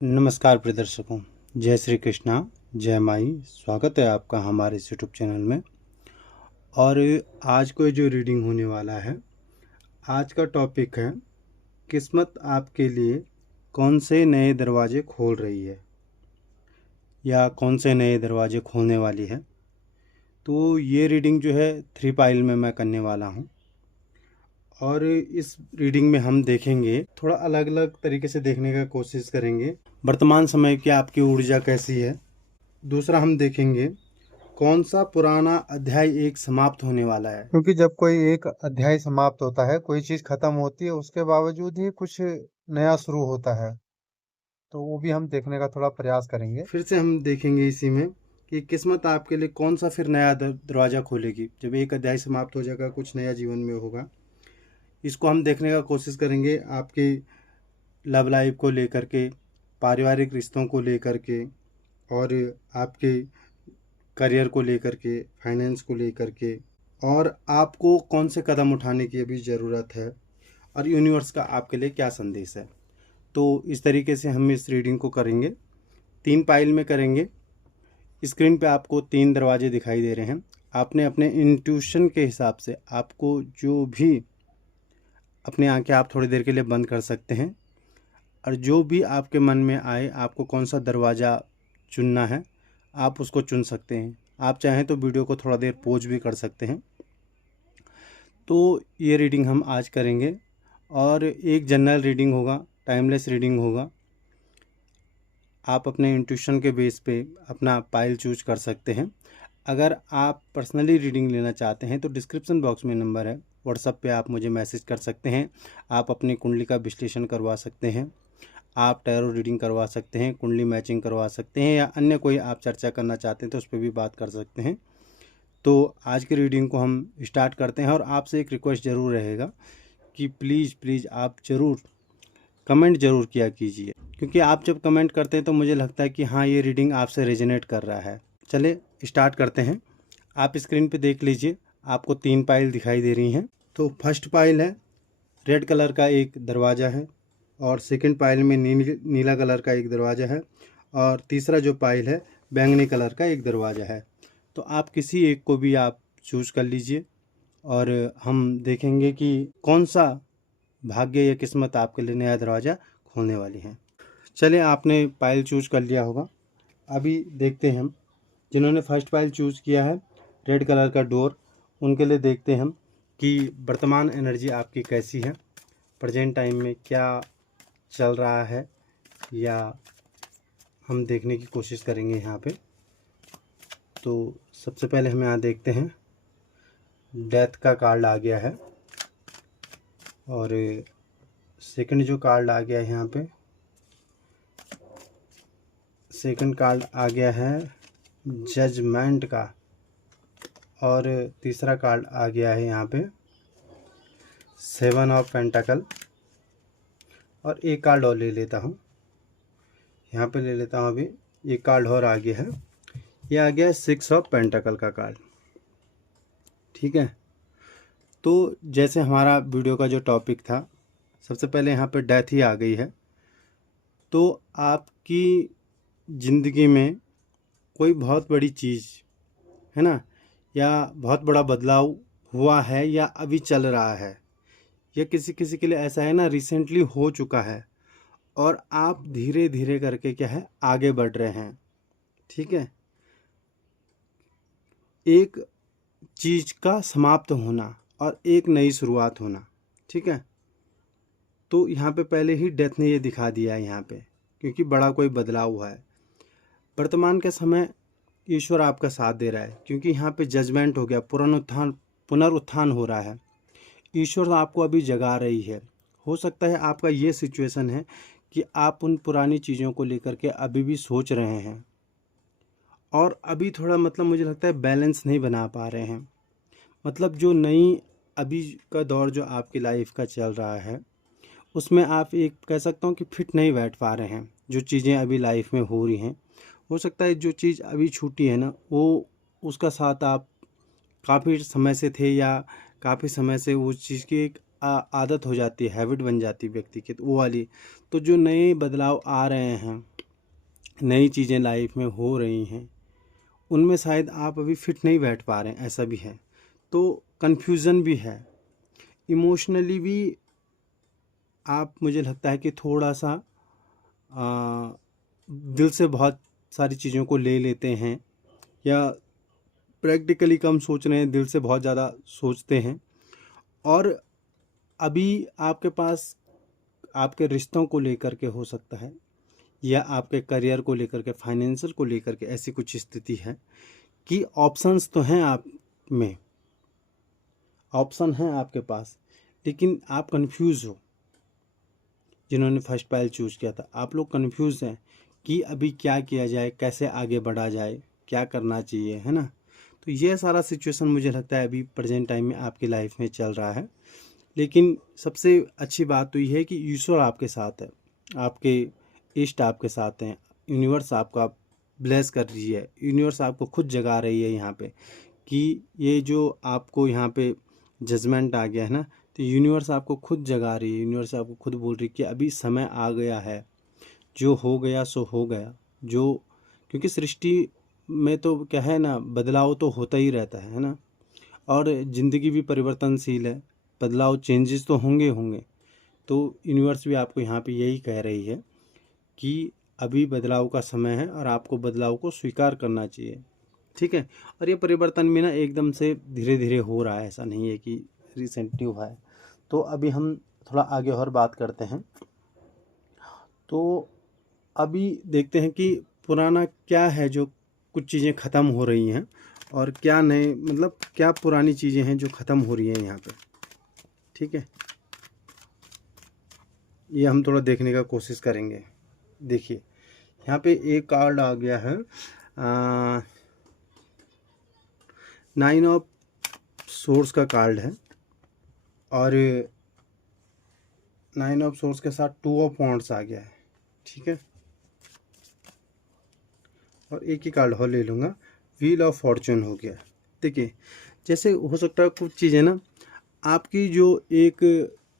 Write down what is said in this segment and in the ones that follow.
नमस्कार प्रिय दर्शकों, जय श्री कृष्णा, जय माई। स्वागत है आपका हमारे इस यूट्यूब चैनल में। और आज को जो रीडिंग होने वाला है, आज का टॉपिक है किस्मत आपके लिए कौन से नए दरवाजे खोल रही है या कौन से नए दरवाजे खोलने वाली है। तो ये रीडिंग जो है 3 पाइल में मैं करने वाला हूँ। और इस रीडिंग में हम देखेंगे, थोड़ा अलग अलग तरीके से देखने का कोशिश करेंगे वर्तमान समय की आपकी ऊर्जा कैसी है। दूसरा हम देखेंगे कौन सा पुराना अध्याय एक समाप्त होने वाला है। क्योंकि जब कोई एक अध्याय समाप्त होता है, कोई चीज खत्म होती है, उसके बावजूद ही कुछ नया शुरू होता है। तो वो भी हम देखने का थोड़ा प्रयास करेंगे। फिर से हम देखेंगे इसी में कि किस्मत आपके लिए कौन सा फिर नया दरवाज़ा खोलेगी। जब एक अध्याय समाप्त हो जाएगा, कुछ नया जीवन में होगा। इसको हम देखने का कोशिश करेंगे आपके लव लाइफ को लेकर के, पारिवारिक रिश्तों को लेकर के, और आपके करियर को लेकर के, फाइनेंस को लेकर के, और आपको कौन से कदम उठाने की अभी ज़रूरत है, और यूनिवर्स का आपके लिए क्या संदेश है। तो इस तरीके से हम इस रीडिंग को करेंगे, 3 पाइल में करेंगे। स्क्रीन पे आपको 3 दरवाजे दिखाई दे रहे हैं। आपने अपने इंट्यूशन के हिसाब से आपको जो भी, अपनी आंखें आप थोड़ी देर के लिए बंद कर सकते हैं, और जो भी आपके मन में आए, आपको कौन सा दरवाज़ा चुनना है आप उसको चुन सकते हैं। आप चाहें तो वीडियो को थोड़ा देर पॉज भी कर सकते हैं। तो ये रीडिंग हम आज करेंगे, और एक जनरल रीडिंग होगा, टाइमलेस रीडिंग होगा। आप अपने इंट्यूशन के बेस पे अपना पाइल चूज कर सकते हैं। अगर आप पर्सनली रीडिंग लेना चाहते हैं तो डिस्क्रिप्शन बॉक्स में नंबर है, व्हाट्सएप पे आप मुझे मैसेज कर सकते हैं। आप अपनी कुंडली का विश्लेषण करवा सकते हैं, आप टैरो रीडिंग करवा सकते हैं, कुंडली मैचिंग करवा सकते हैं, या अन्य कोई आप चर्चा करना चाहते हैं तो उस पर भी बात कर सकते हैं। तो आज की रीडिंग को हम स्टार्ट करते हैं। और आपसे एक रिक्वेस्ट ज़रूर रहेगा कि प्लीज़ आप ज़रूर कमेंट ज़रूर किया कीजिए, क्योंकि आप जब कमेंट करते हैं तो मुझे लगता है कि हाँ, ये रीडिंग आपसे रेजोनेट कर रहा है। चलिए स्टार्ट करते हैं। आप स्क्रीन पे देख लीजिए, आपको 3 पाइल दिखाई दे रही हैं। तो फर्स्ट पाइल है, रेड कलर का एक दरवाज़ा है, और सेकंड पाइल में नीला कलर का एक दरवाज़ा है, और तीसरा जो पाइल है बैंगनी कलर का एक दरवाज़ा है। तो आप किसी एक को भी आप चूज़ कर लीजिए, और हम देखेंगे कि कौन सा भाग्य या किस्मत आपके लिए नया दरवाज़ा खोलने वाली है। चलिए, आपने पाइल चूज कर लिया होगा। अभी देखते हैं हम, जिन्होंने फर्स्ट पाइल चूज़ किया है रेड कलर का डोर, उनके लिए देखते हैं हम कि वर्तमान एनर्जी आपकी कैसी है, प्रेजेंट टाइम में क्या चल रहा है, या हम देखने की कोशिश करेंगे यहाँ पे। तो सबसे पहले हम यहाँ देखते हैं, डेथ का कार्ड आ गया है, और सेकंड जो कार्ड आ गया है यहाँ पे, सेकंड कार्ड आ गया है जजमेंट का, और तीसरा कार्ड आ गया है यहाँ पे 7 ऑफ पेंटाकल। और एक कार्ड और ले लेता हूँ, यहाँ पे ले लेता हूँ। अभी एक कार्ड और आ गया है, ये आ गया है 6 ऑफ पेंटाकल का कार्ड। ठीक है, तो जैसे हमारा वीडियो का जो टॉपिक था, सबसे पहले यहाँ पे डेथ ही आ गई है। तो आपकी ज़िंदगी में कोई बहुत बड़ी चीज़ है ना, या बहुत बड़ा बदलाव हुआ है या अभी चल रहा है, या किसी किसी के लिए ऐसा है ना, रिसेंटली हो चुका है, और आप धीरे धीरे करके क्या है आगे बढ़ रहे हैं। ठीक है, एक चीज़ का समाप्त होना और एक नई शुरुआत होना। ठीक है, तो यहाँ पे पहले ही डेथ ने ये दिखा दिया है यहाँ पे, क्योंकि बड़ा कोई बदलाव हुआ है। वर्तमान के समय ईश्वर आपका साथ दे रहा है, क्योंकि यहाँ पे जजमेंट हो गया, पुनरुत्थान हो रहा है। ईश्वर आपको अभी जगा रही है। हो सकता है आपका ये सिचुएशन है कि आप उन पुरानी चीज़ों को लेकर के अभी भी सोच रहे हैं, और अभी थोड़ा मतलब मुझे लगता है बैलेंस नहीं बना पा रहे हैं। मतलब जो नई अभी का दौर जो आपकी लाइफ का चल रहा है, उसमें आप एक कह सकता हूँ कि फिट नहीं बैठ पा रहे हैं। जो चीज़ें अभी लाइफ में हो रही हैं, हो सकता है जो चीज़ अभी छूटी है ना, वो उसका साथ आप काफ़ी समय से थे, या काफ़ी समय से उस चीज़ की एक आदत हो जाती है, हैबिट बन जाती है व्यक्ति की, तो वो वाली। तो जो नए बदलाव आ रहे हैं, नई चीज़ें लाइफ में हो रही हैं, उनमें शायद आप अभी फिट नहीं बैठ पा रहे हैं, ऐसा भी है। तो कन्फ्यूज़न भी है, इमोशनली भी आप, मुझे लगता है कि थोड़ा सा दिल से बहुत सारी चीज़ों को ले लेते हैं, या प्रैक्टिकली कम सोच रहे हैं, दिल से बहुत ज़्यादा सोचते हैं। और अभी आपके पास आपके रिश्तों को लेकर के हो सकता है, या आपके करियर को लेकर के, फाइनेंशियल को लेकर के ऐसी कुछ स्थिति है कि ऑप्शंस तो हैं आप में, ऑप्शन हैं आपके पास, लेकिन आप कंफ्यूज हो। जिन्होंने फर्स्ट पायल चूज़ किया था, आप लोग कंफ्यूज हैं कि अभी क्या किया जाए, कैसे आगे बढ़ा जाए, क्या करना चाहिए, है ना। तो ये सारा सिचुएशन मुझे लगता है अभी प्रेजेंट टाइम में आपकी लाइफ में चल रहा है। लेकिन सबसे अच्छी बात तो ये है कि ईश्वर आपके साथ है, आपके इष्ट आपके साथ हैं, यूनिवर्स आपका ब्लेस कर रही है, यूनिवर्स आपको खुद जगा रही है यहाँ पे, कि ये जो आपको यहाँ पे जजमेंट आ गया है ना, तो यूनिवर्स आपको खुद जगा रही है, यूनिवर्स आपको खुद बोल रही है कि अभी समय आ गया है, जो हो गया सो हो गया। जो, क्योंकि सृष्टि में तो क्या है ना, बदलाव तो होता ही रहता है ना, और ज़िंदगी भी परिवर्तनशील है, बदलाव चेंजेस तो होंगे होंगे। तो यूनिवर्स भी आपको यहाँ पे यही कह रही है कि अभी बदलाव का समय है और आपको बदलाव को स्वीकार करना चाहिए, ठीक है। और ये परिवर्तन भी ना एकदम से धीरे धीरे हो रहा है, ऐसा नहीं है कि रिसेंटली हुआ है। तो अभी हम थोड़ा आगे और बात करते हैं। तो अभी देखते हैं कि पुराना क्या है, जो कुछ चीज़ें ख़त्म हो रही हैं, और क्या नए, मतलब क्या पुरानी चीज़ें हैं जो ख़त्म हो रही हैं यहाँ पे, ठीक है। ये हम थोड़ा देखने का कोशिश करेंगे। देखिए यहाँ पे एक कार्ड आ गया है, 9 ऑफ सोर्स का कार्ड है, और 9 ऑफ सोर्स के साथ 2 ऑफ वॉन्ड्स आ गया है, ठीक है। और एक ही कार्ड और ले लूँगा, व्हील ऑफ फॉर्चून हो गया। देखिए जैसे हो सकता है कुछ चीज़ें ना, आपकी जो एक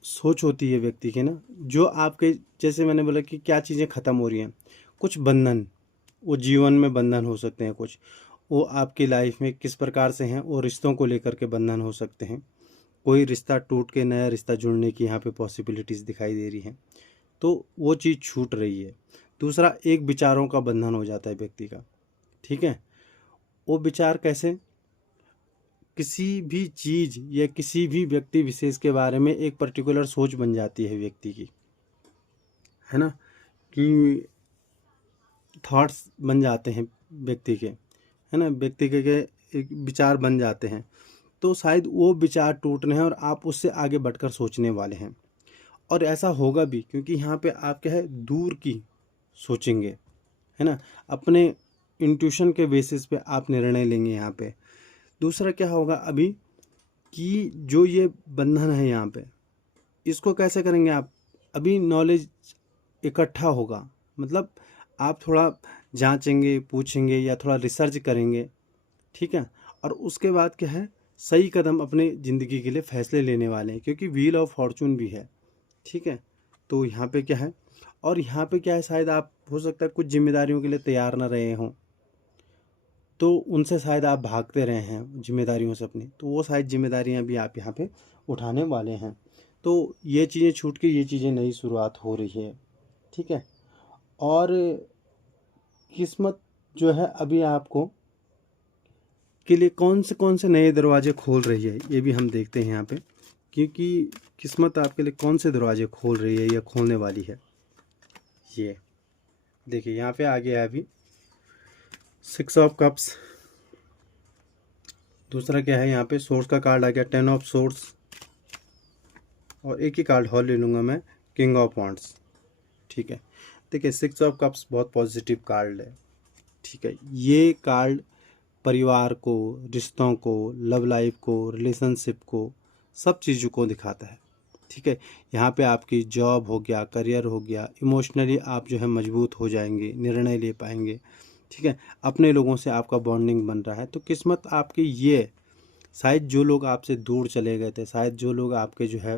सोच होती है व्यक्ति की ना, जो आपके, जैसे मैंने बोला कि क्या चीज़ें ख़त्म हो रही हैं, कुछ बंधन, वो जीवन में बंधन हो सकते हैं, कुछ वो आपकी लाइफ में किस प्रकार से हैं, वो रिश्तों को लेकर के बंधन हो सकते हैं। कोई रिश्ता टूट के नया रिश्ता जुड़ने की यहाँ पे पॉसिबिलिटीज़ दिखाई दे रही हैं, तो वो चीज़ छूट रही है। दूसरा, एक विचारों का बंधन हो जाता है व्यक्ति का, ठीक है। वो विचार कैसे, किसी भी चीज़ या किसी भी व्यक्ति विशेष के बारे में एक पर्टिकुलर सोच बन जाती है व्यक्ति की, है ना, कि थॉट्स बन जाते हैं व्यक्ति के, है ना, व्यक्ति के एक विचार बन जाते हैं। तो शायद वो विचार टूटने हैं और आप उससे आगे बढ़कर सोचने वाले हैं, और ऐसा होगा भी, क्योंकि यहाँ पे आप क्या है, दूर की सोचेंगे, है ना, अपने इंट्यूशन के बेसिस पे आप निर्णय लेंगे यहाँ पे। दूसरा क्या होगा अभी, कि जो ये बंधन है यहाँ पे, इसको कैसे करेंगे आप, अभी नॉलेज इकट्ठा होगा, मतलब आप थोड़ा जांचेंगे, पूछेंगे, या थोड़ा रिसर्च करेंगे, ठीक है। और उसके बाद क्या है, सही कदम अपने ज़िंदगी के लिए फैसले लेने वाले हैं, क्योंकि व्हील ऑफ फॉर्चून भी है, ठीक है। तो यहाँ पे क्या है, और यहाँ पे क्या है, शायद आप, हो सकता है कुछ जिम्मेदारियों के लिए तैयार ना रहे हों, तो उनसे शायद आप भागते रहे हैं जिम्मेदारियों से अपनी, तो वो शायद जिम्मेदारियां भी आप यहाँ पे उठाने वाले हैं। तो ये चीज़ें छूट के ये चीज़ें नई शुरुआत हो रही है, ठीक है। और किस्मत जो है अभी आपको के लिए कौन से नए दरवाजे खोल रही है, ये भी हम देखते हैं यहाँ पे, क्योंकि किस्मत आपके लिए कौन से दरवाजे खोल रही है या खोलने वाली है। ये देखिए यहाँ पे आ गया है अभी 6 ऑफ कप्स। दूसरा क्या है, यहाँ पे सोर्स का कार्ड आ गया, 10 ऑफ सोर्स, और एक ही कार्ड और ले लूँगा मैं, किंग ऑफ वॉन्ड्स, ठीक है। देखिए 6 ऑफ कप्स बहुत पॉजिटिव कार्ड है, ठीक है। ये कार्ड परिवार को, रिश्तों को, लव लाइफ को, रिलेशनशिप को, सब चीज़ों को दिखाता है, ठीक है। यहाँ पे आपकी जॉब हो गया, करियर हो गया, इमोशनली आप जो है मजबूत हो जाएंगे, निर्णय ले पाएंगे, ठीक है। अपने लोगों से आपका बॉन्डिंग बन रहा है। तो किस्मत आपकी ये, शायद जो लोग आपसे दूर चले गए थे, शायद जो लोग आपके जो है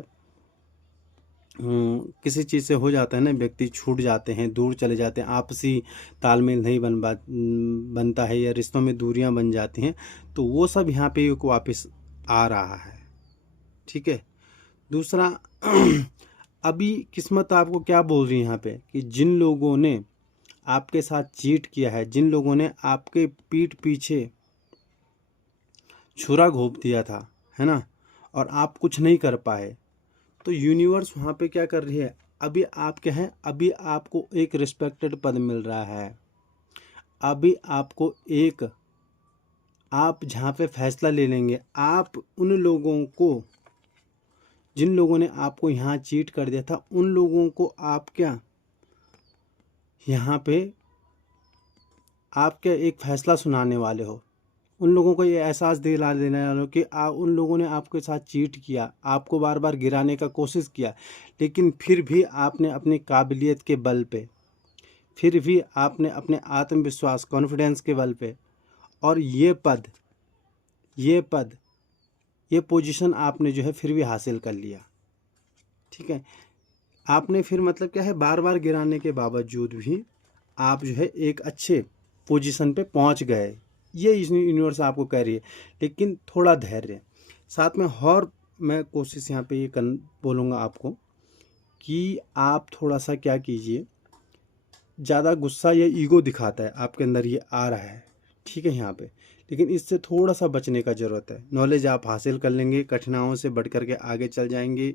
किसी चीज़ से हो जाता है ना, व्यक्ति छूट जाते हैं, दूर चले जाते हैं, आपसी तालमेल नहीं बनता है या रिश्तों में दूरियां बन जाती हैं, तो वो सब यहाँ पे एक वापस आ रहा है। ठीक है। दूसरा अभी किस्मत आपको क्या बोल रही है यहाँ पे कि जिन लोगों ने आपके साथ चीट किया है, जिन लोगों ने आपके पीठ पीछे छुरा घोंप दिया था, है ना, और आप कुछ नहीं कर पाए, तो यूनिवर्स वहाँ पे क्या कर रही है, अभी आप क्या है, अभी आपको एक रिस्पेक्टेड पद मिल रहा है। अभी आपको एक, आप जहाँ पे फैसला ले लेंगे, आप उन लोगों को, जिन लोगों ने आपको यहाँ चीट कर दिया था, उन लोगों को आप क्या यहाँ पे आप क्या एक फैसला सुनाने वाले हो। उन लोगों को ये एहसास दिला देने वाले हो कि उन लोगों ने आपके साथ चीट किया, आपको बार बार गिराने का कोशिश किया, लेकिन फिर भी आपने अपनी काबिलियत के बल पे, फिर भी आपने अपने आत्मविश्वास, कॉन्फिडेंस के बल पे, और ये पद, ये पोजीशन आपने जो है फिर भी हासिल कर लिया। ठीक है। आपने फिर मतलब क्या है, बार बार गिराने के बावजूद भी आप जो है एक अच्छे पोजीशन पे पहुंच गए। ये यूनिवर्स आपको कह रही है, लेकिन थोड़ा धैर्य साथ में। और मैं कोशिश यहाँ पे ये बोलूँगा आपको कि आप थोड़ा सा क्या कीजिए, ज़्यादा गुस्सा या ईगो दिखाता है आपके अंदर, ये आ रहा है, ठीक है यहाँ पे, लेकिन इससे थोड़ा सा बचने का ज़रूरत है। नॉलेज आप हासिल कर लेंगे, कठिनाइयों से बढ़ कर के आगे चल जाएंगे,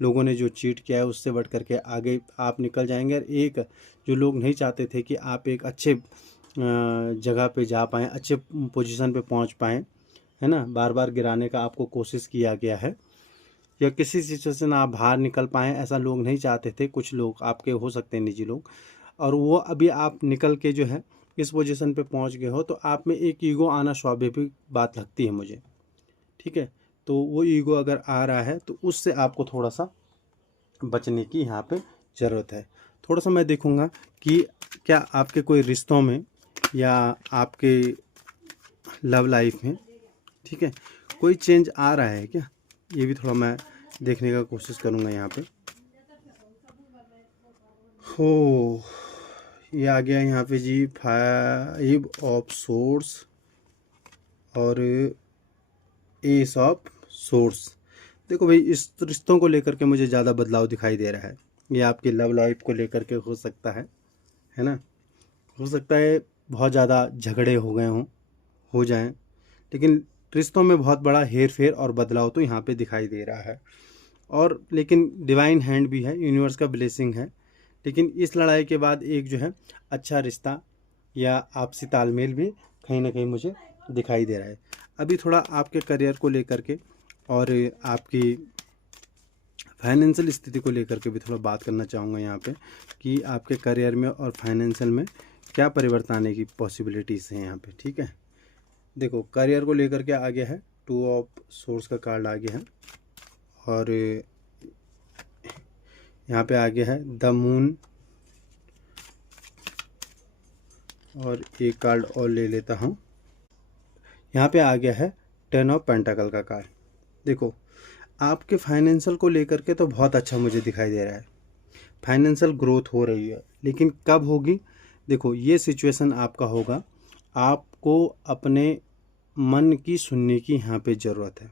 लोगों ने जो चीट किया है उससे बढ़ कर के आगे आप निकल जाएंगे। और एक जो लोग नहीं चाहते थे कि आप एक अच्छे जगह पे जा पाएँ, अच्छे पोजीशन पे पहुंच पाएँ, है ना, बार बार गिराने का आपको कोशिश किया गया है, या किसी सिचुएशन आप बाहर निकल पाएँ, ऐसा लोग नहीं चाहते थे। कुछ लोग आपके हो सकते हैं निजी लोग, और वो अभी आप निकल के जो है इस पोजीशन पे पहुंच गए हो, तो आप में एक ईगो आना स्वाभाविक बात लगती है मुझे। ठीक है। तो वो ईगो अगर आ रहा है तो उससे आपको थोड़ा सा बचने की यहाँ पे ज़रूरत है। थोड़ा सा मैं देखूँगा कि क्या आपके कोई रिश्तों में या आपके लव लाइफ में, ठीक है, कोई चेंज आ रहा है क्या, ये भी थोड़ा मैं देखने का कोशिश करूँगा यहाँ पे। हो, ये आ गया यहाँ पे जी 5 ऑफ सोर्स और एस ऑफ सोर्स। देखो भाई, इस रिश्तों को लेकर के मुझे ज़्यादा बदलाव दिखाई दे रहा है। ये आपकी लव लाइफ को लेकर के हो सकता है ना, हो सकता है बहुत ज़्यादा झगड़े हो गए हो जाएं, लेकिन रिश्तों में बहुत बड़ा हेर फेर और बदलाव तो यहाँ पे दिखाई दे रहा है। और लेकिन डिवाइन हैंड भी है, यूनिवर्स का ब्लेसिंग है, लेकिन इस लड़ाई के बाद एक जो है अच्छा रिश्ता या आपसी तालमेल भी कहीं ना कहीं मुझे दिखाई दे रहा है। अभी थोड़ा आपके करियर को लेकर के और आपकी फाइनेंशियल स्थिति को लेकर के भी थोड़ा बात करना चाहूँगा यहाँ पे, कि आपके करियर में और फाइनेंशियल में क्या परिवर्तन आने की पॉसिबिलिटीज़ हैं यहाँ पे। ठीक है। देखो, करियर को लेकर के आ गया है 2 ऑफ सोर्स का कार्ड आ गया है, और यहाँ पे आ गया है द मून, और एक कार्ड और ले लेता हूँ। यहाँ पे आ गया है 10 ऑफ पेंटाकल का कार्ड। देखो, आपके फाइनेंशियल को लेकर के तो बहुत अच्छा मुझे दिखाई दे रहा है, फाइनेंशियल ग्रोथ हो रही है, लेकिन कब होगी, देखो ये सिचुएशन आपका होगा, आपको अपने मन की सुनने की यहाँ पे ज़रूरत है,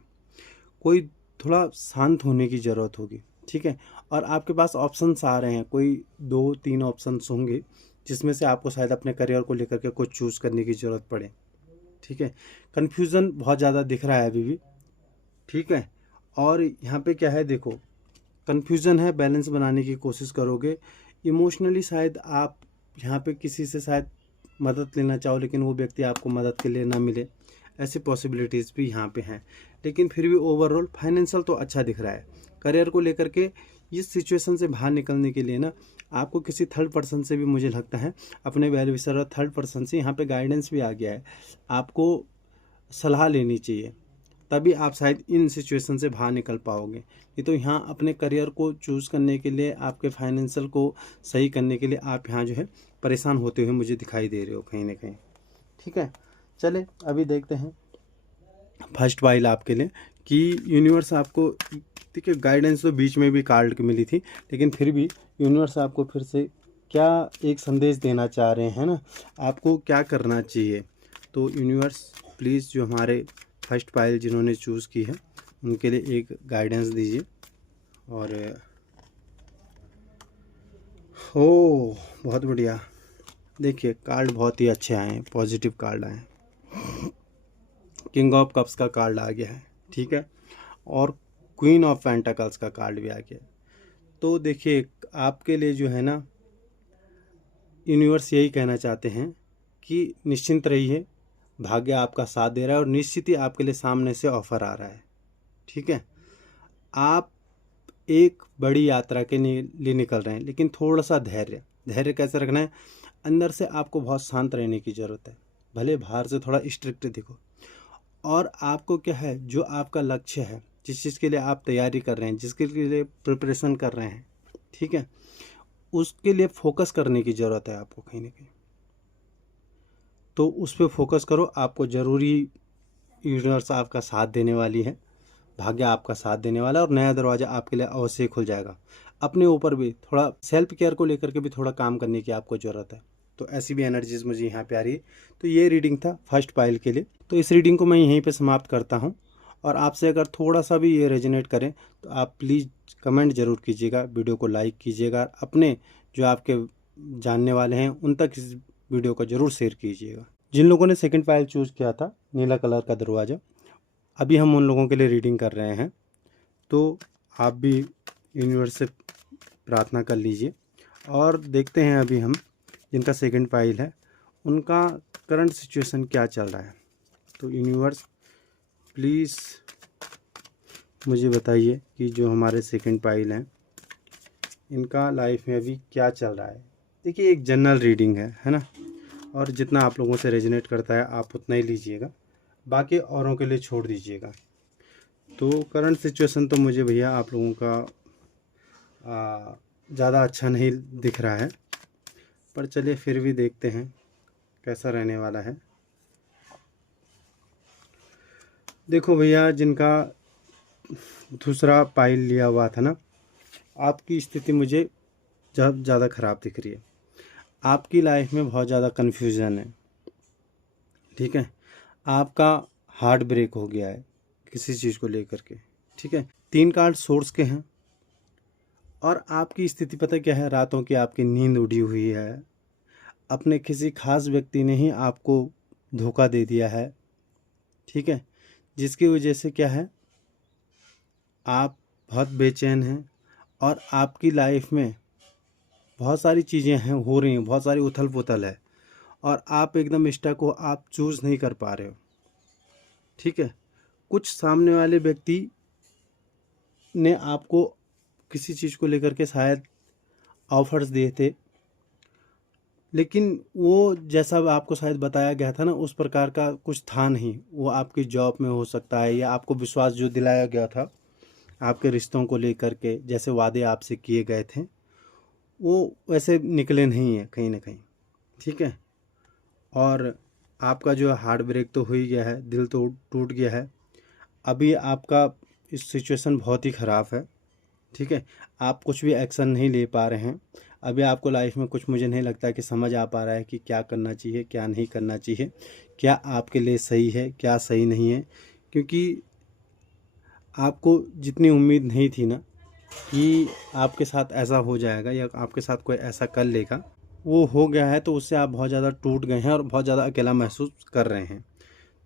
कोई थोड़ा शांत होने की ज़रूरत होगी। ठीक है। और आपके पास ऑप्शंस आ रहे हैं, कोई 2-3 ऑप्शंस होंगे जिसमें से आपको शायद अपने करियर को लेकर के कुछ चूज़ करने की ज़रूरत पड़े। ठीक है। कन्फ्यूज़न बहुत ज़्यादा दिख रहा है अभी भी। ठीक है। और यहाँ पे क्या है, देखो कन्फ्यूज़न है, बैलेंस बनाने की कोशिश करोगे। इमोशनली शायद आप यहाँ पे किसी से शायद मदद लेना चाहो, लेकिन वो व्यक्ति आपको मदद के लिए ना मिले, ऐसी पॉसिबिलिटीज़ भी यहाँ पे हैं। लेकिन फिर भी ओवरऑल फाइनेंशियल तो अच्छा दिख रहा है। करियर को लेकर के इस सिचुएशन से बाहर निकलने के लिए ना, आपको किसी थर्ड पर्सन से भी, मुझे लगता है अपने वेल विशर और थर्ड पर्सन से, यहाँ पे गाइडेंस भी आ गया है, आपको सलाह लेनी चाहिए, तभी आप शायद इन सिचुएशन से बाहर निकल पाओगे। नहीं तो यहाँ अपने करियर को चूज़ करने के लिए, आपके फाइनेंशियल को सही करने के लिए आप यहाँ जो है परेशान होते हुए मुझे दिखाई दे रहे हो कहीं ना कहीं। ठीक है। चले अभी देखते हैं फर्स्ट वाइल आपके लिए, कि यूनिवर्स आपको ठीक है, गाइडेंस तो बीच में भी कार्ड की मिली थी, लेकिन फिर भी यूनिवर्स आपको फिर से क्या एक संदेश देना चाह रहे हैं ना, आपको क्या करना चाहिए। तो यूनिवर्स प्लीज़ जो हमारे फर्स्ट पाइल जिन्होंने चूज़ की है उनके लिए एक गाइडेंस दीजिए। और हो बहुत बढ़िया, देखिए कार्ड बहुत ही अच्छे आए हैं, पॉजिटिव कार्ड आए हैं। किंग ऑफ कप्स का कार्ड आ गया है, ठीक है, और क्वीन ऑफ पेंटाकल्स का कार्ड भी आ गया है। तो देखिए आपके लिए जो है ना, यूनिवर्स यही कहना चाहते हैं कि निश्चिंत रहिए, भाग्य आपका साथ दे रहा है और निश्चित ही आपके लिए सामने से ऑफर आ रहा है, ठीक है। आप एक बड़ी यात्रा के लिए निकल रहे हैं, लेकिन थोड़ा सा धैर्य कैसे रखना है, अंदर से आपको बहुत शांत रहने की ज़रूरत है, भले बाहर से थोड़ा स्ट्रिक्ट दिखो। और आपको क्या है, जो आपका लक्ष्य है, जिस चीज़ के लिए आप तैयारी कर रहे हैं, जिसके लिए प्रिपरेशन कर रहे हैं, ठीक है, उसके लिए फोकस करने की ज़रूरत है आपको कहीं ना कहीं। तो उस पर फोकस करो, आपको ज़रूरी यूनिवर्स आपका साथ देने वाली है, भाग्य आपका साथ देने वाला है और नया दरवाज़ा आपके लिए अवश्य खुल जाएगा। अपने ऊपर भी थोड़ा सेल्फ केयर को लेकर के भी थोड़ा काम करने की आपको ज़रूरत है। तो ऐसी भी एनर्जीज मुझे यहाँ पे आ रही है। तो ये रीडिंग था फर्स्ट पाइल के लिए। तो इस रीडिंग को मैं यहीं पे समाप्त करता हूँ। और आपसे अगर थोड़ा सा भी ये रेजोनेट करें तो आप प्लीज़ कमेंट ज़रूर कीजिएगा, वीडियो को लाइक कीजिएगा, अपने जो आपके जानने वाले हैं उन तक इस वीडियो को ज़रूर शेयर कीजिएगा। जिन लोगों ने सेकंड पाइल चूज़ किया था, नीला कलर का दरवाज़ा, अभी हम उन लोगों के लिए रीडिंग कर रहे हैं। तो आप भी यूनिवर्स से प्रार्थना कर लीजिए और देखते हैं अभी हम जिनका सेकंड पाइल है उनका करंट सिचुएशन क्या चल रहा है। तो यूनिवर्स प्लीज़ मुझे बताइए कि जो हमारे सेकंड पाइल हैं इनका लाइफ में अभी क्या चल रहा है। देखिए एक जनरल रीडिंग है ना, और जितना आप लोगों से रेजोनेट करता है आप उतना ही लीजिएगा, बाकी औरों के लिए छोड़ दीजिएगा। तो करंट सिचुएशन तो मुझे भैया आप लोगों का ज़्यादा अच्छा नहीं दिख रहा है, पर चलिए फिर भी देखते हैं कैसा रहने वाला है। देखो भैया जिनका दूसरा पाइल लिया हुआ था ना, आपकी स्थिति मुझे जब ज़्यादा ख़राब दिख रही है। आपकी लाइफ में बहुत ज़्यादा कन्फ्यूज़न है, ठीक है, आपका हार्ट ब्रेक हो गया है किसी चीज़ को लेकर के, ठीक है। 3 कार्ड सोर्स के हैं और आपकी स्थिति पता क्या है, रातों की आपकी नींद उड़ी हुई है, अपने किसी खास व्यक्ति ने ही आपको धोखा दे दिया है, ठीक है, जिसकी वजह से क्या है आप बहुत बेचैन हैं और आपकी लाइफ में बहुत सारी चीज़ें हैं हो रही हैं, बहुत सारी उथल पुथल है और आप एकदम स्टक हो, आप चूज़ नहीं कर पा रहे हो, ठीक है। कुछ सामने वाले व्यक्ति ने आपको किसी चीज़ को लेकर के शायद ऑफर्स दिए थे, लेकिन वो जैसा आपको शायद बताया गया था ना उस प्रकार का कुछ था नहीं। वो आपकी जॉब में हो सकता है या आपको विश्वास जो दिलाया गया था आपके रिश्तों को लेकर के, जैसे वादे आपसे किए गए थे वो वैसे निकले नहीं हैं कहीं ना कहीं, ठीक है। और आपका जो हार्ट ब्रेक तो हो ही गया है, दिल तो टूट गया है। अभी आपका इस सिचुएशन बहुत ही ख़राब है, ठीक है। आप कुछ भी एक्शन नहीं ले पा रहे हैं अभी, आपको लाइफ में कुछ मुझे नहीं लगता कि समझ आ पा रहा है कि क्या करना चाहिए क्या नहीं करना चाहिए, क्या आपके लिए सही है क्या सही नहीं है। क्योंकि आपको जितनी उम्मीद नहीं थी ना कि आपके साथ ऐसा हो जाएगा या आपके साथ कोई ऐसा कर लेगा, वो हो गया है, तो उससे आप बहुत ज़्यादा टूट गए हैं और बहुत ज़्यादा अकेला महसूस कर रहे हैं।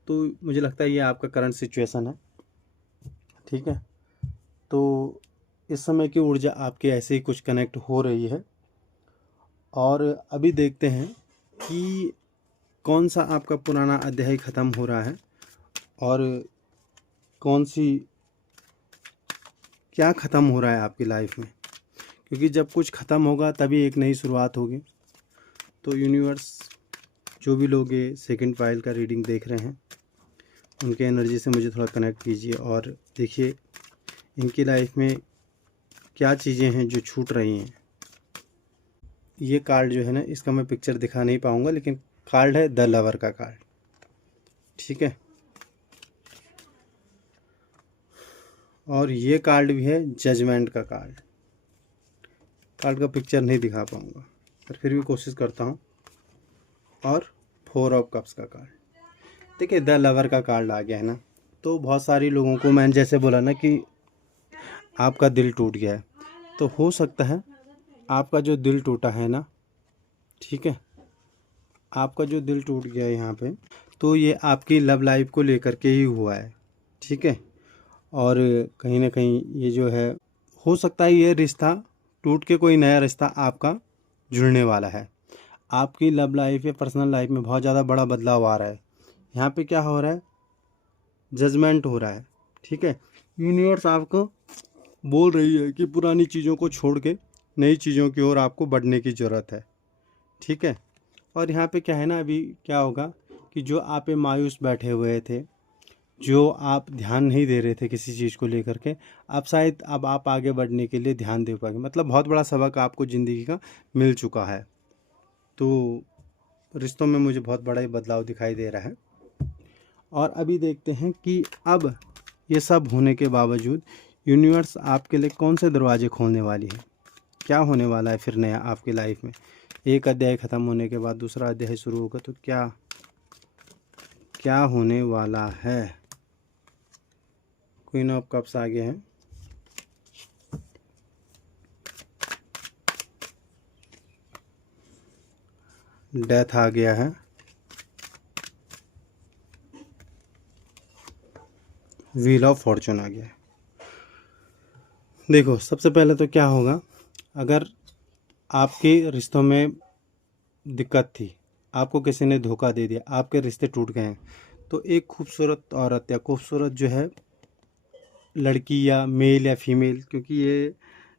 तो मुझे लगता है ये आपका करंट सिचुएशन है, ठीक है। तो इस समय की ऊर्जा आपके ऐसे ही कुछ कनेक्ट हो रही है और अभी देखते हैं कि कौन सा आपका पुराना अध्याय ख़त्म हो रहा है और कौन सी क्या ख़त्म हो रहा है आपकी लाइफ में, क्योंकि जब कुछ ख़त्म होगा तभी एक नई शुरुआत होगी। तो यूनिवर्स जो भी लोग ये सेकंड पाइल का रीडिंग देख रहे हैं उनके एनर्जी से मुझे थोड़ा कनेक्ट कीजिए और देखिए इनकी लाइफ में क्या चीज़ें हैं जो छूट रही हैं। ये कार्ड जो है ना इसका मैं पिक्चर दिखा नहीं पाऊँगा, लेकिन कार्ड है द लवर का कार्ड, ठीक है। और ये कार्ड भी है जजमेंट का कार्ड। कार्ड का पिक्चर नहीं दिखा पाऊँगा पर फिर भी कोशिश करता हूँ। और 4 ऑफ कप्स का कार्ड। देखिए द लवर का कार्ड आ गया है ना। तो बहुत सारे लोगों को मैंने जैसे बोला ना कि आपका दिल टूट गया है, तो हो सकता है आपका जो दिल टूटा है ना, ठीक है, आपका जो दिल टूट गया है यहाँ पे, तो ये आपकी लव लाइफ को लेकर के ही हुआ है, ठीक है। और कहीं ना कहीं ये जो है, हो सकता है ये रिश्ता टूट के कोई नया रिश्ता आपका जुड़ने वाला है। आपकी लव लाइफ या पर्सनल लाइफ में बहुत ज़्यादा बड़ा बदलाव आ रहा है। यहाँ पे क्या हो रहा है, जजमेंट हो रहा है, ठीक है। यूनिवर्स आपको बोल रही है कि पुरानी चीज़ों को छोड़ के नई चीज़ों की ओर आपको बढ़ने की ज़रूरत है, ठीक है। और यहाँ पे क्या है ना, अभी क्या होगा कि जो आप पे मायूस बैठे हुए थे, जो आप ध्यान नहीं दे रहे थे किसी चीज़ को लेकर के, अब शायद अब आप आगे बढ़ने के लिए ध्यान दे पाएंगे। मतलब बहुत बड़ा सबक आपको ज़िंदगी का मिल चुका है। तो रिश्तों में मुझे बहुत बड़ा ही बदलाव दिखाई दे रहा है। और अभी देखते हैं कि अब ये सब होने के बावजूद यूनिवर्स आपके लिए कौन से दरवाजे खोलने वाली है, क्या होने वाला है फिर नया आपकी लाइफ में। एक अध्याय ख़त्म होने के बाद दूसरा अध्याय शुरू होगा, तो क्या क्या होने वाला है। क्वीन ऑफ कप्स आगे हैं, डेथ आ गया है, व्हील ऑफ फॉर्चून आ गया है। देखो सबसे पहले तो क्या होगा, अगर आपके रिश्तों में दिक्कत थी, आपको किसी ने धोखा दे दिया, आपके रिश्ते टूट गए हैं, तो एक खूबसूरत औरत या खूबसूरत जो है लड़की या मेल या फीमेल, क्योंकि ये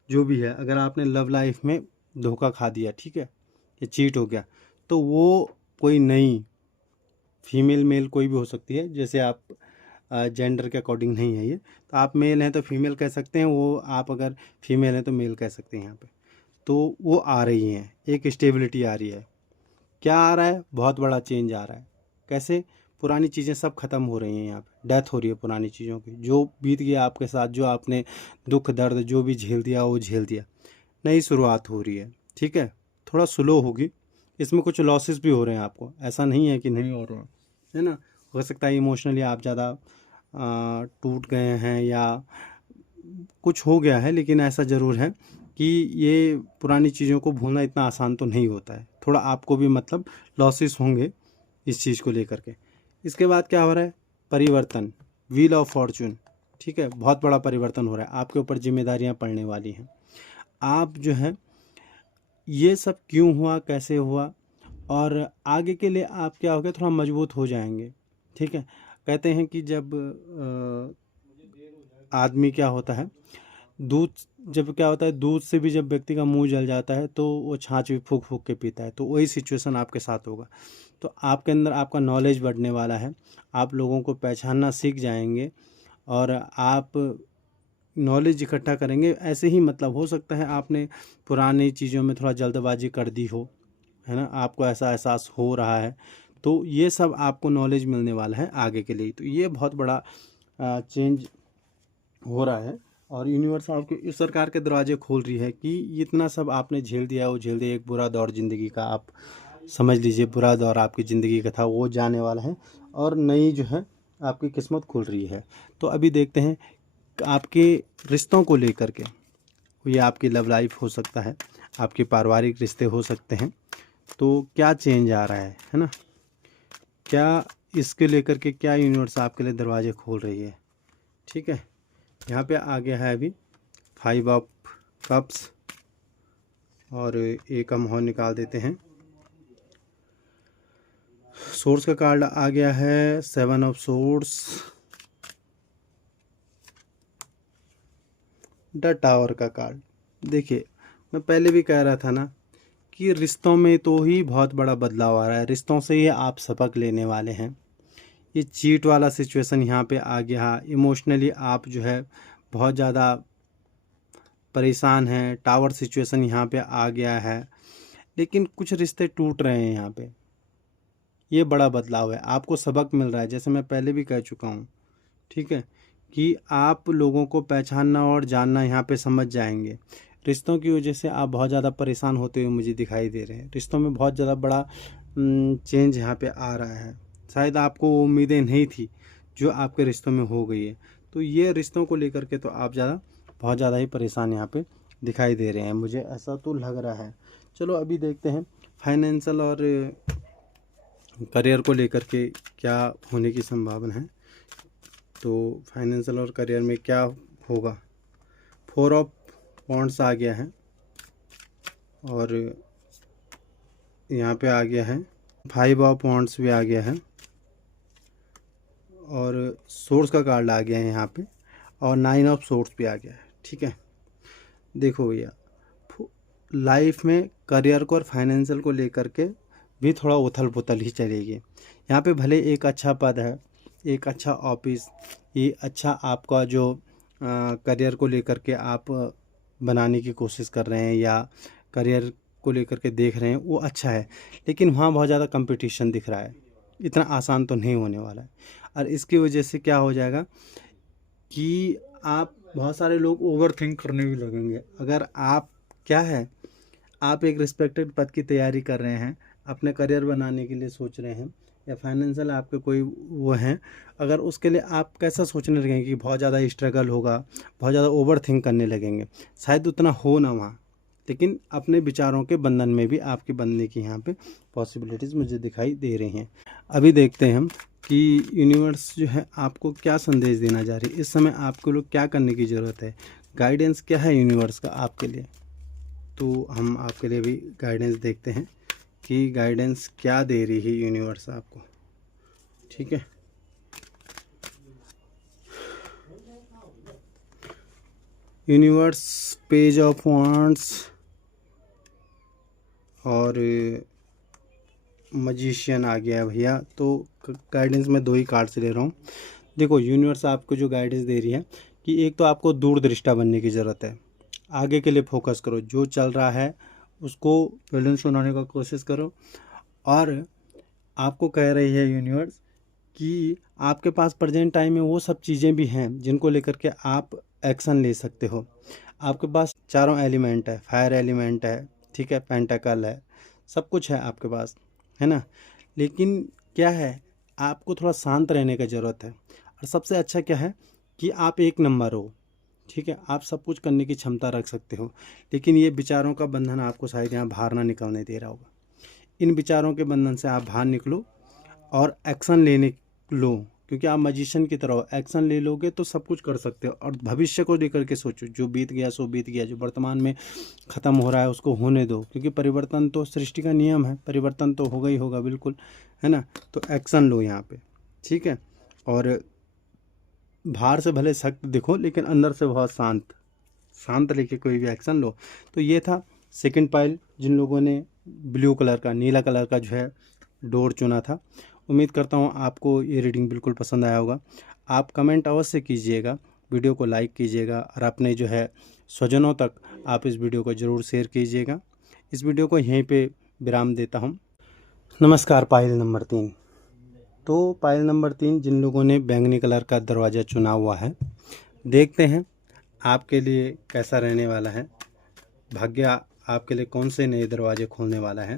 जो भी है, अगर आपने लव लाइफ में धोखा खा दिया, ठीक है, ये चीट हो गया, तो वो कोई नई फीमेल मेल कोई भी हो सकती है। जैसे आप जेंडर के अकॉर्डिंग नहीं है ये, तो आप मेल हैं तो फीमेल कह सकते हैं, वो आप अगर फीमेल हैं तो मेल कह सकते हैं यहाँ पे। तो वो आ रही हैं, एक स्टेबिलिटी आ रही है। क्या आ रहा है, बहुत बड़ा चेंज आ रहा है। कैसे, पुरानी चीज़ें सब ख़त्म हो रही हैं, यहाँ पे डेथ हो रही है पुरानी चीज़ों की, जो बीत गया आपके साथ, जो आपने दुख दर्द जो भी झेल दिया वो झेल दिया, नई शुरुआत हो रही है, ठीक है। थोड़ा स्लो होगी, इसमें कुछ लॉसेस भी हो रहे हैं आपको, ऐसा नहीं है कि नहीं हो रहा है ना। हो सकता है इमोशनली आप ज़्यादा टूट गए हैं या कुछ हो गया है, लेकिन ऐसा ज़रूर है कि ये पुरानी चीज़ों को भूलना इतना आसान तो नहीं होता है। थोड़ा आपको भी मतलब लॉसेस होंगे इस चीज़ को लेकर के। इसके बाद क्या हो रहा है, परिवर्तन, व्हील ऑफ फॉर्चून, ठीक है, बहुत बड़ा परिवर्तन हो रहा है, आपके ऊपर जिम्मेदारियां पड़ने वाली हैं। आप जो है, ये सब क्यों हुआ, कैसे हुआ, और आगे के लिए आप क्या हो गया, थोड़ा मजबूत हो जाएंगे, ठीक है। कहते हैं कि जब आदमी क्या होता है, दूध, जब क्या होता है, दूध से भी जब व्यक्ति का मुंह जल जाता है तो वो छाछ भी फूक फूक के पीता है, तो वही सिचुएशन आपके साथ होगा। तो आपके अंदर आपका नॉलेज बढ़ने वाला है, आप लोगों को पहचानना सीख जाएंगे, और आप नॉलेज इकट्ठा करेंगे। ऐसे ही मतलब हो सकता है आपने पुरानी चीज़ों में थोड़ा जल्दबाजी कर दी हो, है ना, आपको ऐसा एहसास हो रहा है, तो ये सब आपको नॉलेज मिलने वाला है आगे के लिए। तो ये बहुत बड़ा चेंज हो रहा है, और यूनिवर्स आपके इस सरकार के दरवाजे खोल रही है कि इतना सब आपने झेल दिया, वो झेल दिया, एक बुरा दौर ज़िंदगी का आप समझ लीजिए, बुरा दौर आपकी ज़िंदगी का था, वो जाने वाला है, और नई जो है आपकी किस्मत खुल रही है। तो अभी देखते हैं आपके रिश्तों को लेकर के, ये आपकी लव लाइफ हो सकता है, आपके पारिवारिक रिश्ते हो सकते हैं, तो क्या चेंज आ रहा है ना, क्या इसके लेकर के क्या यूनिवर्स आपके लिए दरवाजे खोल रही है, ठीक है। यहाँ पे आ गया है अभी 5 ऑफ कप्स, और एक हम और निकाल देते हैं। सोर्स का कार्ड आ गया है 7 ऑफ सोर्स, द टावर का कार्ड। देखिए मैं पहले भी कह रहा था ना कि रिश्तों में तो ही बहुत बड़ा बदलाव आ रहा है, रिश्तों से ही आप सबक लेने वाले हैं। ये चीट वाला सिचुएशन यहाँ पे आ गया, इमोशनली आप जो है बहुत ज़्यादा परेशान हैं, टावर सिचुएशन यहाँ पे आ गया है, लेकिन कुछ रिश्ते टूट रहे हैं यहाँ पे, ये बड़ा बदलाव है, आपको सबक मिल रहा है, जैसे मैं पहले भी कह चुका हूँ, ठीक है, कि आप लोगों को पहचानना और जानना यहाँ पे समझ जाएंगे। रिश्तों की वजह से आप बहुत ज़्यादा परेशान होते हुए मुझे दिखाई दे रहे हैं। रिश्तों में बहुत ज़्यादा बड़ा चेंज यहाँ पे आ रहा है। शायद आपको वो उम्मीदें नहीं थी जो आपके रिश्तों में हो गई है। तो ये रिश्तों को लेकर के तो आप बहुत ज़्यादा ही परेशान यहाँ पे दिखाई दे रहे हैं, मुझे ऐसा तो लग रहा है। चलो अभी देखते हैं फाइनेंशियल और करियर को लेकर के क्या होने की संभावना है। तो फाइनेंशियल और करियर में क्या होगा, 4 ऑफ पॉइंट्स आ गया है और यहाँ पे आ गया है 5 ऑफ पॉइंट्स भी आ गया है और सोर्स का कार्ड आ गया है यहाँ पे और 9 ऑफ सोर्स भी आ गया है। ठीक है, देखो भैया लाइफ में करियर को और फाइनेंशियल को लेकर के भी थोड़ा उथल पुथल ही चलेगी। यहाँ पे भले एक अच्छा पद है, एक अच्छा ऑफिस, ये अच्छा आपका जो करियर को लेकर के आप बनाने की कोशिश कर रहे हैं या करियर को लेकर के देख रहे हैं वो अच्छा है, लेकिन वहाँ बहुत ज़्यादा कंपटीशन दिख रहा है, इतना आसान तो नहीं होने वाला है। और इसकी वजह से क्या हो जाएगा कि आप बहुत सारे लोग ओवर थिंक करने भी लगेंगे। अगर आप क्या है, आप एक रिस्पेक्टेड पद की तैयारी कर रहे हैं, अपने करियर बनाने के लिए सोच रहे हैं या फाइनेंशियल आपके कोई वो हैं, अगर उसके लिए आप कैसा सोचने लगेंगे कि बहुत ज़्यादा स्ट्रगल होगा, बहुत ज़्यादा ओवर थिंक करने लगेंगे, शायद उतना हो ना वहाँ, लेकिन अपने विचारों के बंधन में भी आपके बनने की यहाँ पे पॉसिबिलिटीज़ मुझे दिखाई दे रही हैं। अभी देखते हैं हम कि यूनिवर्स जो है आपको क्या संदेश देना चाह रही है। इस समय आपको लोग क्या करने की ज़रूरत है, गाइडेंस क्या है यूनिवर्स का आपके लिए। तो हम आपके लिए भी गाइडेंस देखते हैं कि गाइडेंस क्या दे रही है यूनिवर्स आपको। ठीक है, यूनिवर्स पेज ऑफ वांड्स और मजिशियन आ गया है भैया। तो गाइडेंस मैं 2 ही कार्ड से ले रहा हूँ। देखो यूनिवर्स आपको जो गाइडेंस दे रही है कि एक तो आपको दूरदृष्टा बनने की ज़रूरत है, आगे के लिए फोकस करो, जो चल रहा है उसको बैलेंस बनाने का कोशिश करो। और आपको कह रही है यूनिवर्स कि आपके पास प्रेजेंट टाइम में वो सब चीज़ें भी हैं जिनको लेकर के आप एक्शन ले सकते हो। आपके पास चारों एलिमेंट है, फायर एलिमेंट है, ठीक है, पेंटाकल है, सब कुछ है आपके पास, है ना। लेकिन क्या है, आपको थोड़ा शांत रहने की ज़रूरत है। और सबसे अच्छा क्या है कि आप एक नंबर हो, ठीक है, आप सब कुछ करने की क्षमता रख सकते हो, लेकिन ये विचारों का बंधन आपको शायद यहाँ बाहर ना निकलने दे रहा होगा। इन विचारों के बंधन से आप बाहर निकलो और एक्शन लेने लो, क्योंकि आप मजिशियन की तरह हो, एक्शन ले लोगे तो सब कुछ कर सकते हो। और भविष्य को लेकर के सोचो, जो बीत गया सो बीत गया, जो वर्तमान में ख़त्म हो रहा है उसको होने दो, क्योंकि परिवर्तन तो सृष्टि का नियम है, परिवर्तन तो होगा ही होगा, बिल्कुल, है ना। तो एक्शन लो यहाँ पे, ठीक है। और बाहर से भले सख्त दिखो लेकिन अंदर से बहुत शांत लेके कोई भी एक्शन लो। तो ये था सेकंड पाइल, जिन लोगों ने ब्लू कलर का, नीला कलर का जो है डोर चुना था। उम्मीद करता हूँ आपको ये रीडिंग बिल्कुल पसंद आया होगा। आप कमेंट अवश्य कीजिएगा, वीडियो को लाइक कीजिएगा और अपने जो है स्वजनों तक आप इस वीडियो को ज़रूर शेयर कीजिएगा। इस वीडियो को यहीं पे विराम देता हूँ। नमस्कार। Pile number 3। तो पाइल नंबर 3 जिन लोगों ने बैंगनी कलर का दरवाज़ा चुना हुआ है, देखते हैं आपके लिए कैसा रहने वाला है, भाग्य आपके लिए कौन से नए दरवाजे खोलने वाला है।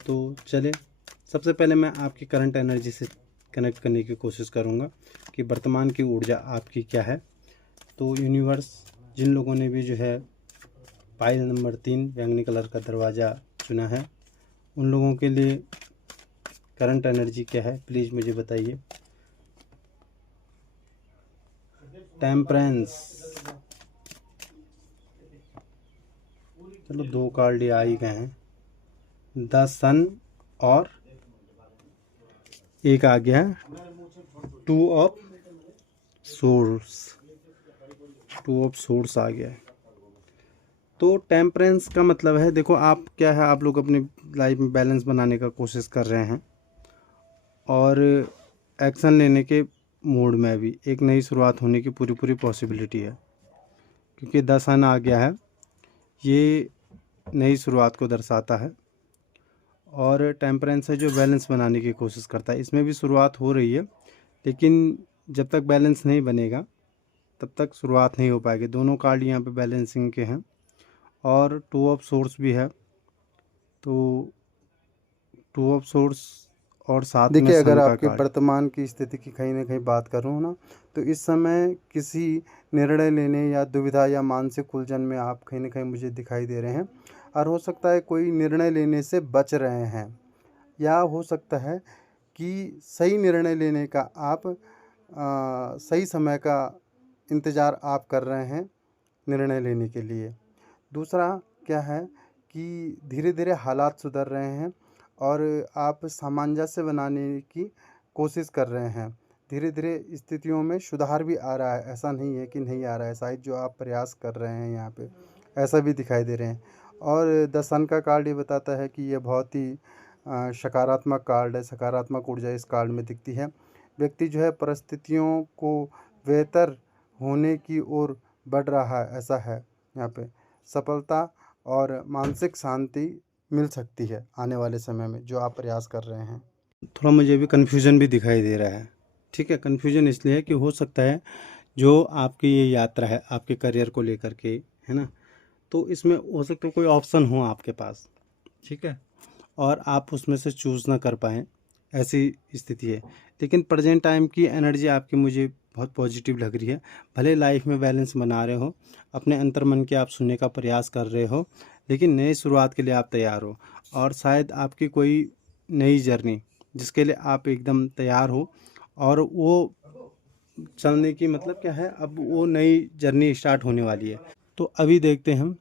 तो चले, सबसे पहले मैं आपकी करंट एनर्जी से कनेक्ट करने की कोशिश करूंगा कि वर्तमान की ऊर्जा आपकी क्या है। तो यूनिवर्स, जिन लोगों ने भी जो है पाइल नंबर 3 बैंगनी कलर का दरवाज़ा चुना है, उन लोगों के लिए करंट एनर्जी क्या है प्लीज़ मुझे बताइए। टेम्परेंस, चलो 2 कार्ड आ ही गए हैं, द सन और एक आ गया 2 ऑफ सोर्स आ गया है। तो टेम्परेंस का मतलब है, देखो आप क्या है, आप लोग अपनी लाइफ में बैलेंस बनाने का कोशिश कर रहे हैं और एक्शन लेने के मूड में भी एक नई शुरुआत होने की पूरी पॉसिबिलिटी है, क्योंकि 10 सन आ गया है, ये नई शुरुआत को दर्शाता है। और टेम्परेंस है जो बैलेंस बनाने की कोशिश करता है, इसमें भी शुरुआत हो रही है, लेकिन जब तक बैलेंस नहीं बनेगा तब तक शुरुआत नहीं हो पाएगी। दोनों कार्ड यहाँ पे बैलेंसिंग के हैं और 2 ऑफ सोर्स भी है, तो 2 ऑफ सोर्स और साथ में देखिए, अगर सन का आपके कार्ड। वर्तमान की स्थिति की कहीं न कहीं बात करूँ ना, तो इस समय किसी निर्णय लेने या दुविधा या मानसिक उलझन में आप कहीं न कहीं मुझे दिखाई दे रहे हैं, और हो सकता है कोई निर्णय लेने से बच रहे हैं, या हो सकता है कि सही निर्णय लेने का आप सही समय का इंतज़ार आप कर रहे हैं निर्णय लेने के लिए। दूसरा क्या है कि धीरे-धीरे हालात सुधर रहे हैं और आप सामंजस्य बनाने की कोशिश कर रहे हैं। धीरे-धीरे स्थितियों में सुधार भी आ रहा है, ऐसा नहीं है कि नहीं आ रहा है, शायद जो आप प्रयास कर रहे हैं यहाँ पे, ऐसा भी दिखाई दे रहे हैं। और द सन का कार्ड ये बताता है कि ये बहुत ही सकारात्मक कार्ड है, सकारात्मक ऊर्जा इस कार्ड में दिखती है। व्यक्ति जो है परिस्थितियों को बेहतर होने की ओर बढ़ रहा है, ऐसा है यहाँ पे। सफलता और मानसिक शांति मिल सकती है आने वाले समय में, जो आप प्रयास कर रहे हैं। थोड़ा मुझे भी कन्फ्यूज़न भी दिखाई दे रहा है। ठीक है, कन्फ्यूज़न इसलिए है कि हो सकता है जो आपकी ये यात्रा है आपके करियर को लेकर के, है ना, तो इसमें हो सकता है कोई ऑप्शन हो आपके पास, ठीक है, और आप उसमें से चूज़ ना कर पाएँ, ऐसी स्थिति है। लेकिन प्रेजेंट टाइम की एनर्जी आपकी मुझे बहुत पॉजिटिव लग रही है। भले लाइफ में बैलेंस बना रहे हो, अपने अंतर्मन के आप सुनने का प्रयास कर रहे हो, लेकिन नई शुरुआत के लिए आप तैयार हो, और शायद आपकी कोई नई जर्नी जिसके लिए आप एकदम तैयार हो, और वो चलने की मतलब क्या है, अब वो नई जर्नी स्टार्ट होने वाली है। तो अभी देखते हैं हम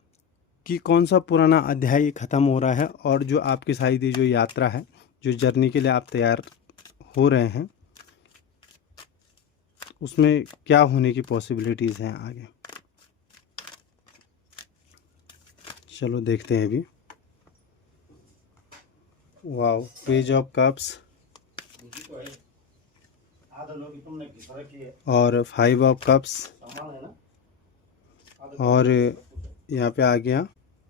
कि कौन सा पुराना अध्याय ख़त्म हो रहा है, और जो आपकी शायद ये जो यात्रा है, जो जर्नी के लिए आप तैयार हो रहे हैं, उसमें क्या होने की पॉसिबिलिटीज़ हैं आगे। चलो देखते हैं अभी। वाओ, पेज ऑफ कप्स और 5 ऑफ कप्स, और यहाँ पे आ गया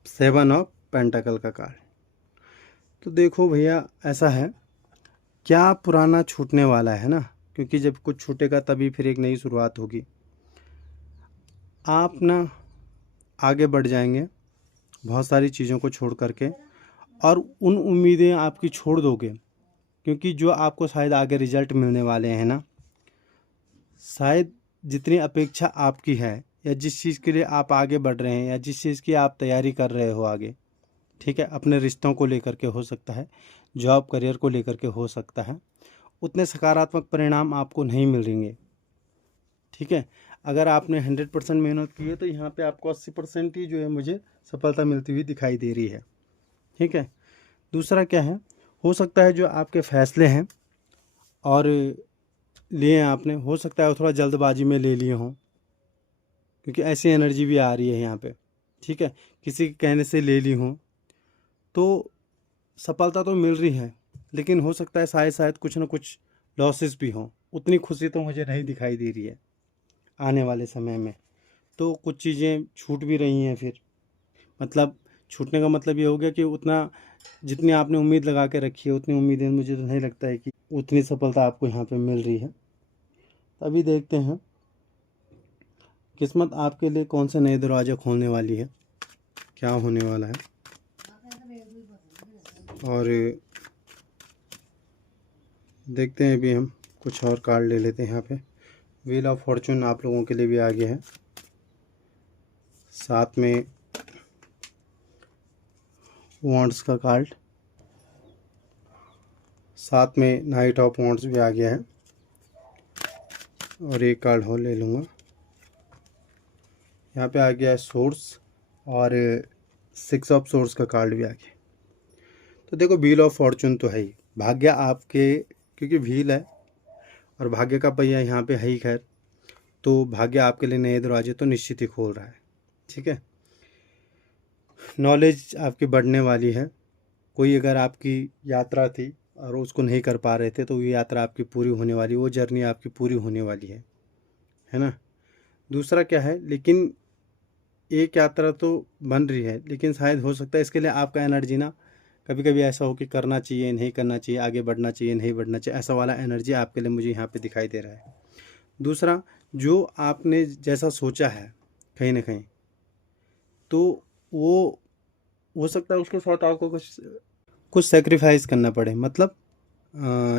7 ऑफ पेंटाकल का कार्ड। तो देखो भैया, ऐसा है, क्या पुराना छूटने वाला है ना, क्योंकि जब कुछ छूटेगा तभी फिर एक नई शुरुआत होगी। आप ना आगे बढ़ जाएंगे बहुत सारी चीज़ों को छोड़ करके, और उन उम्मीदें आपकी छोड़ दोगे, क्योंकि जो आपको शायद आगे रिजल्ट मिलने वाले हैं ना, शायद जितनी अपेक्षा आपकी है, या जिस चीज़ के लिए आप आगे बढ़ रहे हैं, या जिस चीज़ की आप तैयारी कर रहे हो आगे, ठीक है, अपने रिश्तों को लेकर के हो सकता है, जॉब करियर को लेकर के हो सकता है, उतने सकारात्मक परिणाम आपको नहीं मिलेंगे। ठीक है, अगर आपने 100% मेहनत की है तो यहाँ पे आपको 80% ही जो है मुझे सफलता मिलती हुई दिखाई दे रही है। ठीक है, दूसरा क्या है, हो सकता है जो आपके फैसले हैं और लिए हैं आपने, हो सकता है थोड़ा जल्दबाजी में ले लिए हों, क्योंकि ऐसी एनर्जी भी आ रही है यहाँ पे। ठीक है, किसी के कहने से ले ली हों, तो सफलता तो मिल रही है, लेकिन हो सकता है शायद कुछ ना कुछ लॉसेस भी हों। उतनी खुशी तो मुझे नहीं दिखाई दे रही है आने वाले समय में। तो कुछ चीज़ें छूट भी रही हैं फिर, मतलब छूटने का मतलब ये हो गया कि उतना जितनी आपने उम्मीद लगा के रखी है, उतनी उम्मीदें मुझे तो नहीं लगता है कि उतनी सफलता आपको यहाँ पे मिल रही है। तो अभी देखते हैं किस्मत आपके लिए कौन से नए दरवाजे खोलने वाली है, क्या होने वाला है। और देखते हैं, अभी हम कुछ और कार्ड ले लेते हैं। यहाँ पे व्हील ऑफ फॉर्चून आप लोगों के लिए भी आ गया है, साथ में वॉन्ड्स का कार्ड, साथ में नाइट ऑफ वॉन्ड्स भी आ गया है, और एक कार्ड और ले लूँगा। यहाँ पे आ गया है सोर्स, और 6 ऑफ सोर्स का कार्ड भी आ गया। तो देखो, व्हील ऑफ फॉर्चून तो है ही, भाग्य आपके, क्योंकि व्हील है और भाग्य का पहिया यहाँ पे है ही। खैर, तो भाग्य आपके लिए नए दरवाजे तो निश्चित ही खोल रहा है। ठीक है, नॉलेज आपकी बढ़ने वाली है। कोई अगर आपकी यात्रा थी और उसको नहीं कर पा रहे थे, तो ये यात्रा आपकी पूरी होने वाली, वो जर्नी आपकी पूरी होने वाली है ना। दूसरा क्या है, लेकिन एक यात्रा तो बन रही है, लेकिन शायद हो सकता है इसके लिए आपका एनर्जी ना कभी कभी ऐसा हो कि करना चाहिए नहीं करना चाहिए, आगे बढ़ना चाहिए नहीं बढ़ना चाहिए, ऐसा वाला एनर्जी आपके लिए मुझे यहाँ पे दिखाई दे रहा है। दूसरा, जो आपने जैसा सोचा है कहीं ना कहीं, तो वो हो सकता है उसके साथ आपको कुछ कुछ सेक्रीफाइस करना पड़े। मतलब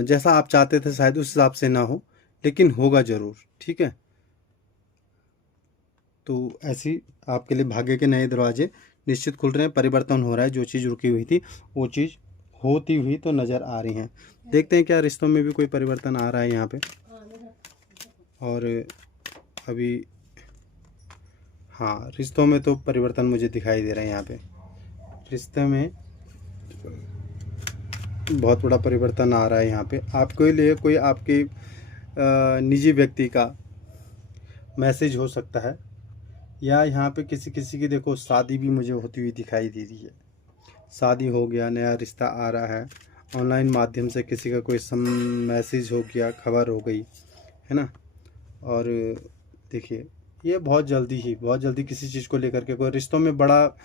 जैसा आप चाहते थे शायद उस हिसाब से ना हो, लेकिन होगा ज़रूर। ठीक है, तो ऐसी आपके लिए भाग्य के नए दरवाजे निश्चित खुल रहे हैं, परिवर्तन हो रहा है। जो चीज़ रुकी हुई थी वो चीज़ होती हुई तो नज़र आ रही हैं। देखते हैं क्या रिश्तों में भी कोई परिवर्तन आ रहा है यहाँ पे। और अभी हाँ, रिश्तों में तो परिवर्तन मुझे दिखाई दे रहा है यहाँ पे। रिश्ते में बहुत बड़ा परिवर्तन आ रहा है यहाँ पे। आपके लिए कोई आपके निजी व्यक्ति का मैसेज हो सकता है, या यहाँ पे किसी किसी की देखो शादी भी मुझे होती हुई दिखाई दे रही है। शादी हो गया, नया रिश्ता आ रहा है, ऑनलाइन माध्यम से किसी का कोई मैसेज हो गया, खबर हो गई, है ना। और देखिए, ये बहुत जल्दी किसी चीज़ को लेकर के कोई रिश्तों में बड़ा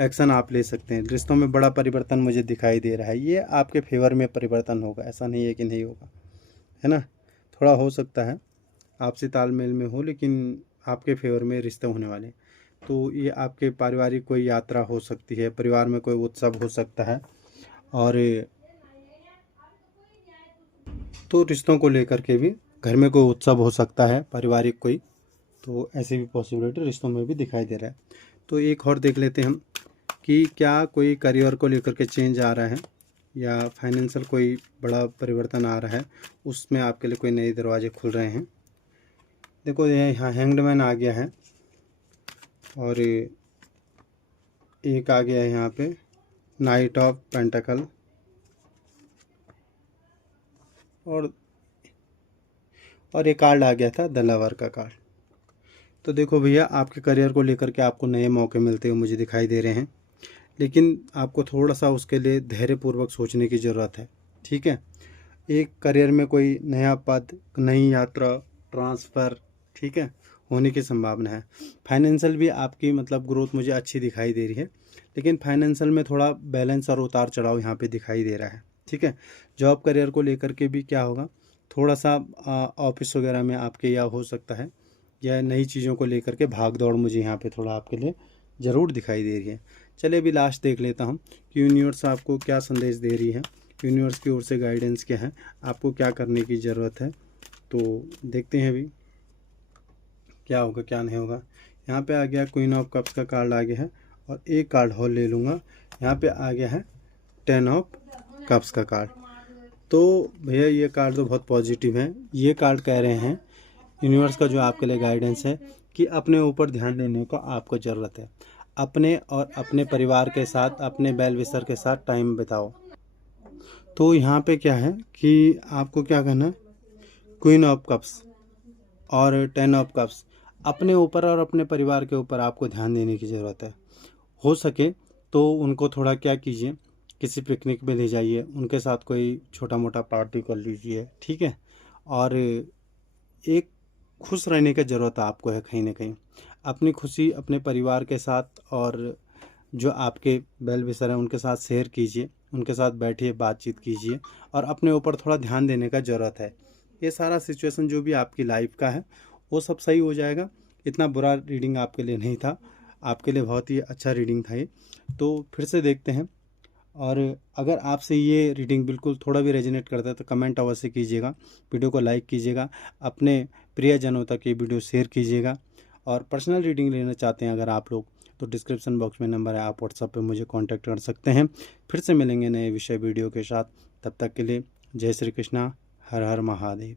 एक्शन आप ले सकते हैं। रिश्तों में बड़ा परिवर्तन मुझे दिखाई दे रहा है। ये आपके फेवर में परिवर्तन होगा, ऐसा नहीं है कि नहीं होगा, है ना। थोड़ा हो सकता है आपसी तालमेल में हो, लेकिन आपके फेवर में रिश्ते होने वाले। तो ये आपके पारिवारिक कोई यात्रा हो सकती है, परिवार में कोई उत्सव हो सकता है, और तो रिश्तों को लेकर के भी घर में कोई उत्सव हो सकता है पारिवारिक कोई। तो ऐसी भी पॉसिबिलिटी रिश्तों में भी दिखाई दे रहा है। तो एक और देख लेते हैं हम कि क्या कोई करियर को लेकर के चेंज आ रहा है, या फाइनेंशियल कोई बड़ा परिवर्तन आ रहा है, उसमें आपके लिए कोई नए दरवाजे खुल रहे हैं। देखो ये यहाँ हैंग्ड मैन आ गया है, और एक आ गया है यहाँ पे नाइट ऑफ पेंटाकल, और एक कार्ड आ गया था द लवर का कार्ड। तो देखो भैया, आपके करियर को लेकर के आपको नए मौके मिलते हुए मुझे दिखाई दे रहे हैं, लेकिन आपको थोड़ा सा उसके लिए धैर्यपूर्वक सोचने की ज़रूरत है। ठीक है, एक करियर में कोई नया पद, नई यात्रा, ट्रांसफ़र, ठीक है, होने की संभावना है। फाइनेंशियल भी आपकी मतलब ग्रोथ मुझे अच्छी दिखाई दे रही है, लेकिन फाइनेंशियल में थोड़ा बैलेंस और उतार चढ़ाव यहाँ पे दिखाई दे रहा है। ठीक है, जॉब करियर को लेकर के भी क्या होगा, थोड़ा सा ऑफिस वगैरह में आपके या हो सकता है, या नई चीज़ों को लेकर के भाग दौड़ मुझे यहाँ पे थोड़ा आपके लिए ज़रूर दिखाई दे रही है। चलिए अभी लास्ट देख लेता हूँ कि यूनिवर्स आपको क्या संदेश दे रही है, यूनिवर्स की ओर से गाइडेंस क्या है, आपको क्या करने की ज़रूरत है। तो देखते हैं अभी क्या होगा क्या नहीं होगा। यहाँ पे आ गया क्वीन ऑफ कप्स का कार्ड आ गया है, और एक कार्ड और ले लूँगा। यहाँ पे आ गया है 10 ऑफ कप्स का कार्ड। तो भैया ये कार्ड तो बहुत पॉजिटिव है। ये कार्ड कह रहे हैं यूनिवर्स का जो आपके लिए गाइडेंस है कि अपने ऊपर ध्यान देने को आपको ज़रूरत है। अपने और अपने परिवार के साथ, अपने वेल विशर के साथ टाइम बिताओ। तो यहाँ पे क्या है कि आपको क्या करना है, क्वीन ऑफ कप्स और 10 ऑफ कप्स, अपने ऊपर और अपने परिवार के ऊपर आपको ध्यान देने की ज़रूरत है। हो सके तो उनको थोड़ा क्या कीजिए, किसी पिकनिक में ले जाइए, उनके साथ कोई छोटा मोटा पार्टी कर लीजिए। ठीक है, और एक खुश रहने की ज़रूरत आपको है कहीं ना कहीं। अपनी खुशी अपने परिवार के साथ और जो आपके वेल विशर हैं उनके साथ शेयर कीजिए, उनके साथ बैठिए, बातचीत कीजिए, और अपने ऊपर थोड़ा ध्यान देने का ज़रूरत है। ये सारा सिचुएशन जो भी आपकी लाइफ का है वो सब सही हो जाएगा। इतना बुरा रीडिंग आपके लिए नहीं था, आपके लिए बहुत ही अच्छा रीडिंग था ये। तो फिर से देखते हैं, और अगर आपसे ये रीडिंग बिल्कुल थोड़ा भी रेजोनेट करता है तो कमेंट अवश्य कीजिएगा, वीडियो को लाइक कीजिएगा, अपने प्रियजनों तक ये वीडियो शेयर कीजिएगा। और पर्सनल रीडिंग लेना चाहते हैं अगर आप लोग, तो डिस्क्रिप्शन बॉक्स में नंबर है, आप व्हाट्सएप पे मुझे कांटेक्ट कर सकते हैं। फिर से मिलेंगे नए विषय वीडियो के साथ, तब तक के लिए जय श्री कृष्णा, हर हर महादेव।